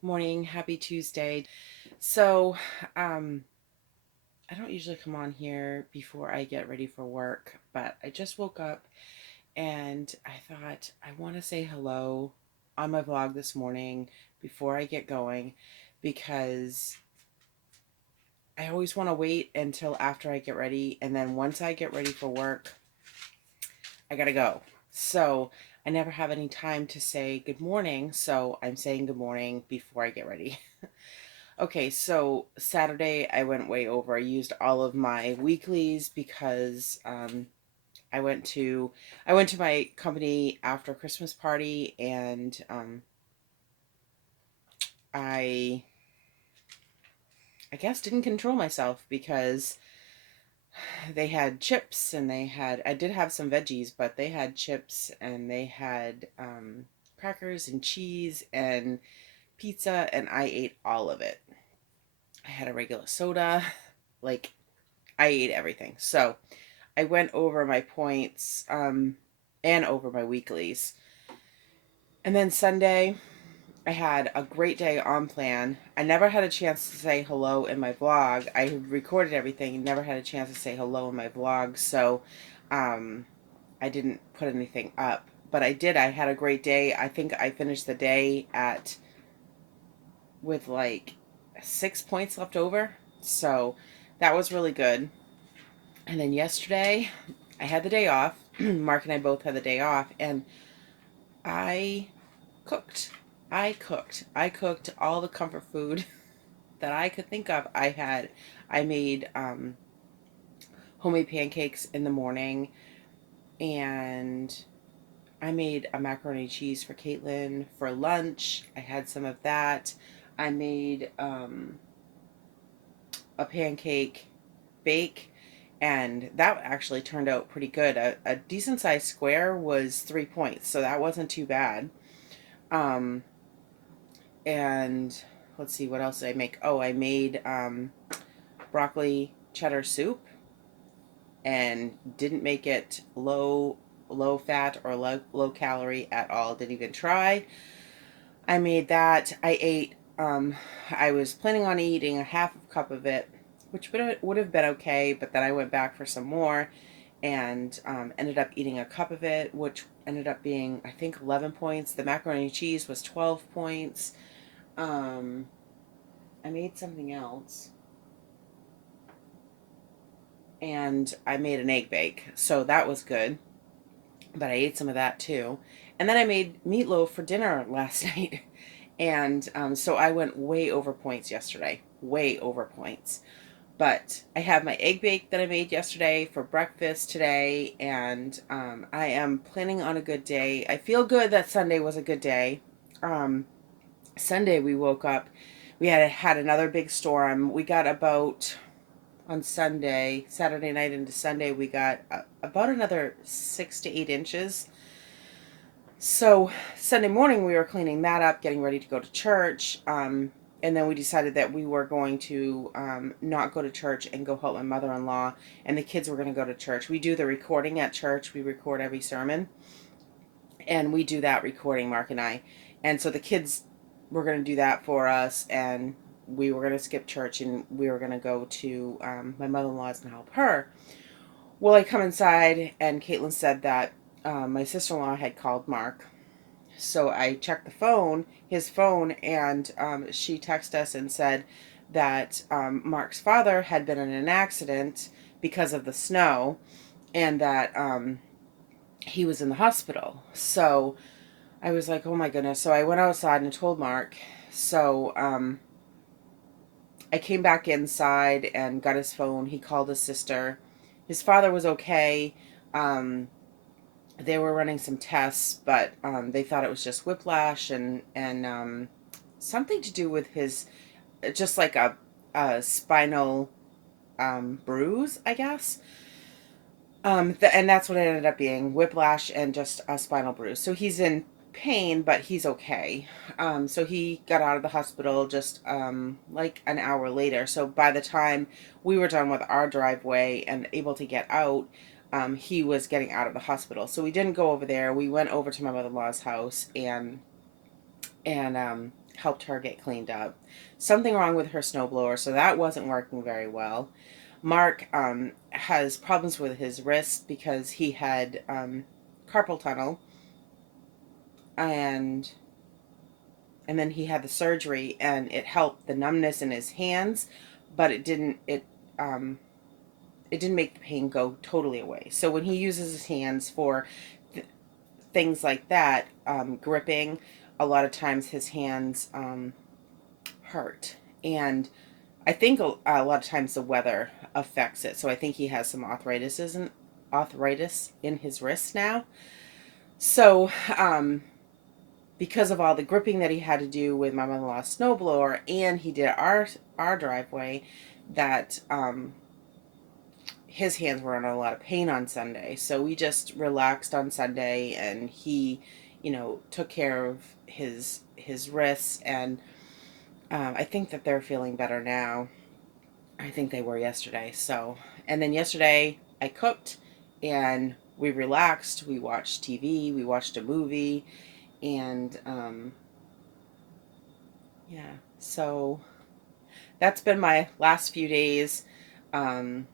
Morning, happy Tuesday. So, um, I don't usually come on here before I get ready for work, but I just woke up and I thought I want to say hello on my vlog this morning before I get going because I always want to wait until after I get ready, and then once I get ready for work, I gotta go. So, I never have any time to say good morning, so I'm saying good morning before I get ready. Okay, so Saturday I went way over. I used all of my weeklies because I went to I went to my company after Christmas party, and I I guess didn't control myself because they had chips and they had I did have some veggies, but they had chips and they had crackers and cheese and pizza, and I ate all of it. I had a regular soda, like I ate everything. So I went over my points and over my weeklies. And then Sunday, I had a great day on plan. I never had a chance to say hello in my vlog. I recorded everything, never had a chance to say hello in my vlog. So um, I didn't put anything up. But I did. I had a great day. I think I finished the day at with like 6 points left over. So that was really good. And then yesterday, I had the day off. Mark and I both had the day off, and I cooked. I cooked all the comfort food that I could think of. I made homemade pancakes in the morning, and I made a macaroni and cheese for Caitlin for lunch. I had some of that. I made a pancake bake, and that actually turned out pretty good. A decent sized square was 3 points, so that wasn't too bad. Um, and let's see, what else did I make? Oh, I made broccoli cheddar soup, and didn't make it low fat or low calorie at all. Didn't even try. I made that. I was planning on eating a half cup of it, which would have been okay, but then I went back for some more and ended up eating a cup of it, which ended up being, I think, 11 points. The macaroni and cheese was 12 points. Um, I made something else, and I made an egg bake, so that was good, but I ate some of that too. And then I made meatloaf for dinner last night. And so I went way over points yesterday, way over points. But I have my egg bake that I made yesterday for breakfast today, and I am planning on a good day. I feel good that Sunday was a good day. Um, Sunday we woke up, we had another big storm. We got about on Sunday, Saturday night into Sunday, we got about another 6 to 8 inches. So Sunday morning we were cleaning that up, getting ready to go to church. And then we decided that we were going to not go to church and go help my mother-in-law, and the kids were going to go to church. We do the recording at church. We record every sermon, and we do that recording, Mark and I. And so the kids were going to do that for us, and we were going to skip church, and we were going to go to my mother-in-law's and help her. Well, I come inside, and Caitlin said that my sister-in-law had called Mark. So I checked his phone, and she texted us and said that Mark's father had been in an accident because of the snow, and that he was in the hospital. So I was like, oh my goodness. So I went outside and told Mark. So I came back inside and got his phone. He called his sister. His father was okay. Um, they were running some tests, but they thought it was just whiplash and something to do with his, just like a spinal bruise, I guess. And that's what it ended up being, whiplash and just a spinal bruise. So he's in pain, but he's okay. So he got out of the hospital just like an hour later. So by the time we were done with our driveway and able to get out, he was getting out of the hospital. So we didn't go over there. We went over to my mother-in-law's house and helped her get cleaned up. Something wrong with her snowblower, so that wasn't working very well. Mark has problems with his wrist because he had carpal tunnel, and then he had the surgery, and it helped the numbness in his hands, but um, it didn't make the pain go totally away. So when he uses his hands for th- things like that, gripping, a lot of times his hands hurt. And I think a lot of times the weather affects it. So I think he has some arthritis in his wrist now. So because of all the gripping that he had to do with my mother-in-law's snowblower, and he did our driveway, that his hands were in a lot of pain on Sunday. So we just relaxed on Sunday, and he, took care of his wrists, and I think that they're feeling better now. I think they were yesterday. So, and then yesterday I cooked, and we relaxed. We watched TV. We watched a movie, and yeah. So that's been my last few days. Um,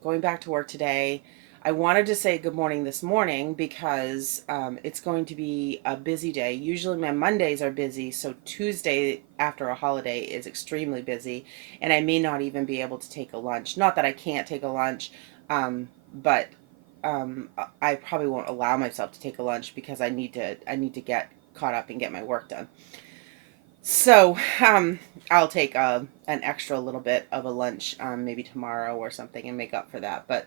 Going back to work today. I wanted to say good morning this morning because it's going to be a busy day. Usually my Mondays are busy, so Tuesday after a holiday is extremely busy, and I may not even be able to take a lunch. Not that I can't take a lunch, but I probably won't allow myself to take a lunch because I need to get caught up and get my work done. So, I'll take an extra little bit of a lunch, maybe tomorrow or something, and make up for that. But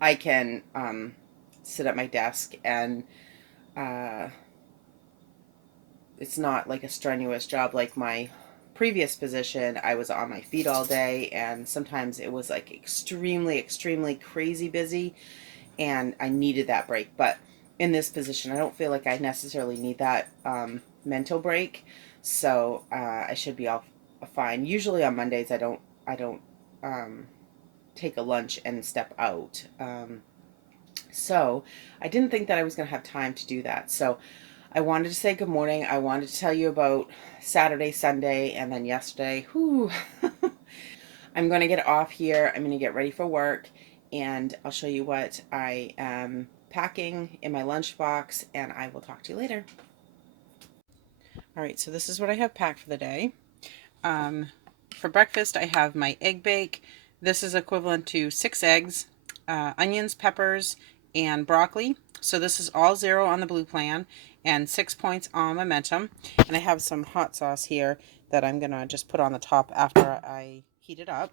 I can sit at my desk, and uh, it's not like a strenuous job like my previous position. I was on my feet all day, and sometimes it was like extremely, extremely crazy busy, and I needed that break. But in this position, I don't feel like I necessarily need that mental break, so I should be all fine. Usually on Mondays, I don't um, take a lunch and step out. So I didn't think that I was going to have time to do that. So I wanted to say good morning. I wanted to tell you about Saturday, Sunday, and then yesterday. Whew. I'm going to get off here. I'm going to get ready for work, and I'll show you what I am packing in my lunchbox, and I will talk to you later. All right, so this is what I have packed for the day. For breakfast, I have my egg bake. This is equivalent to 6 eggs, onions, peppers, and broccoli. So this is all 0 on the Blue Plan and 6 points on Momentum. And I have some hot sauce here that I'm going to just put on the top after I heat it up.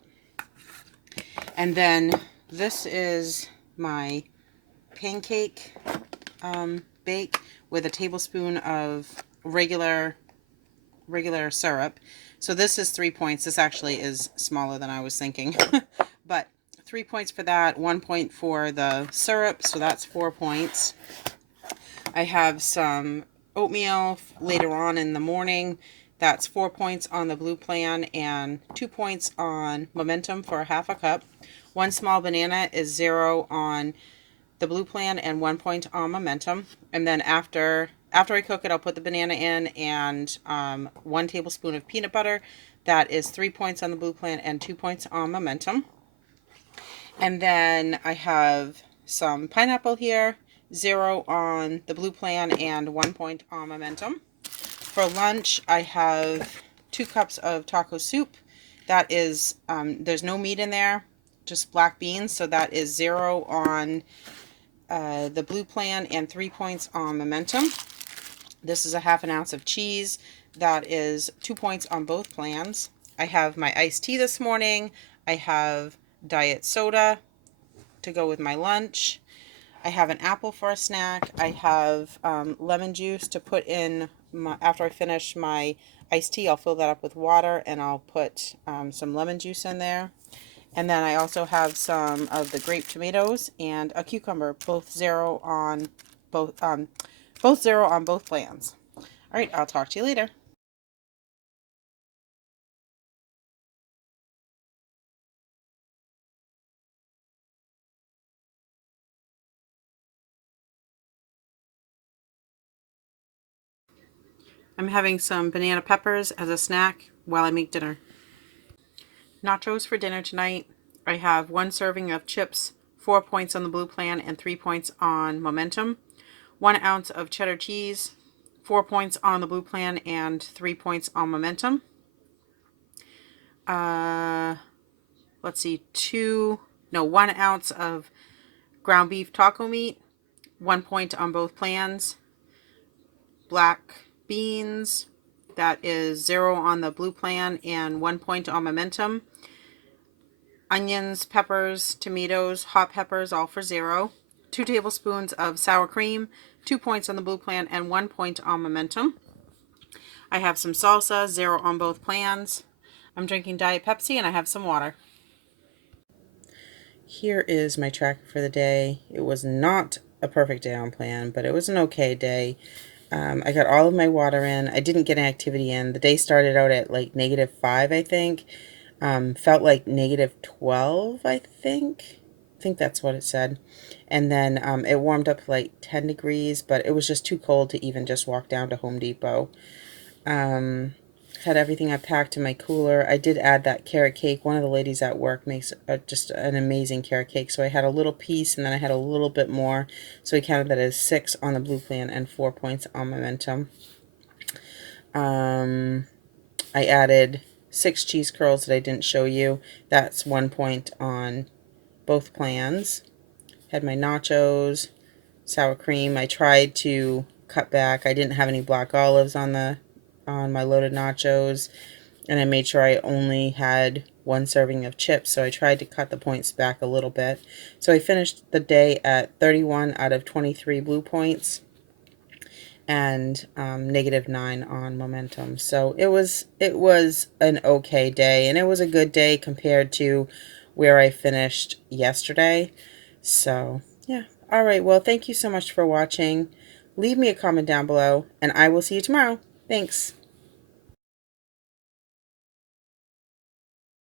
And then this is my pancake bake with a tablespoon of regular syrup. So this is 3 points. This actually is smaller than I was thinking. But 3 points for that, 1 point for the syrup, so that's 4 points. I have some oatmeal later on in the morning. That's 4 points on the Blue Plan and 2 points on Momentum for a half a cup. 1 small banana is 0 on the Blue Plan and 1 point on Momentum. And then after I cook it, I'll put the banana in, and 1 tablespoon of peanut butter. That is 3 points on the Blue Plan and 2 points on Momentum. And then I have some pineapple here, 0 on the Blue Plan and 1 point on Momentum. For lunch, I have 2 cups of taco soup. That is, there's no meat in there, just black beans, so that is 0 on the Blue Plan and 3 points on Momentum. This is a half an ounce of cheese. That is 2 points on both plans. I have my iced tea this morning. I have diet soda to go with my lunch. I have an apple for a snack. I have lemon juice to put in after I finish my iced tea. I'll fill that up with water, and I'll put some lemon juice in there. And then I also have some of the grape tomatoes and a cucumber, both 0 on both 0 on both plans. All right, I'll talk to you later. I'm having some banana peppers as a snack while I make dinner. Nachos for dinner tonight. I have 1 serving of chips, 4 points on the Blue Plan and 3 points on Momentum. 1 ounce of cheddar cheese, 4 points on the Blue Plan and 3 points on Momentum. Let's see, 1 ounce of ground beef taco meat, 1 point on both plans. Black beans, that is 0 on the Blue Plan and 1 point on Momentum. Onions, peppers, tomatoes, hot peppers, all for 0. 2 tablespoons of sour cream, 2 points on the Blue Plan and 1 point on Momentum. I have some salsa, 0 on both plans. I'm drinking Diet Pepsi and I have some water. Here is my tracker for the day. It was not a perfect day on plan, but it was an okay day. I got all of my water in. I didn't get an activity in. The day started out at like -5, I think. Felt like -12, I think. I think that's what it said. And then it warmed up to like 10 degrees, but it was just too cold to even just walk down to Home Depot. Had everything I packed in my cooler. I did add that carrot cake. One of the ladies at work makes just an amazing carrot cake. So I had a little piece and then I had a little bit more. So we counted that as 6 on the Blue Plan and 4 points on Momentum. I added 6 cheese curls that I didn't show you. That's 1 point on both plans. Had my nachos, sour cream. I tried to cut back. I didn't have any black olives on my loaded nachos, and I made sure I only had 1 serving of chips, so I tried to cut the points back a little bit. So I finished the day at 31 out of 23 blue points and -9 on Momentum. So it was an okay day, and it was a good day compared to where I finished yesterday. So yeah. All right, well, thank you so much for watching. Leave me a comment down below, and I will see you tomorrow. Thanks.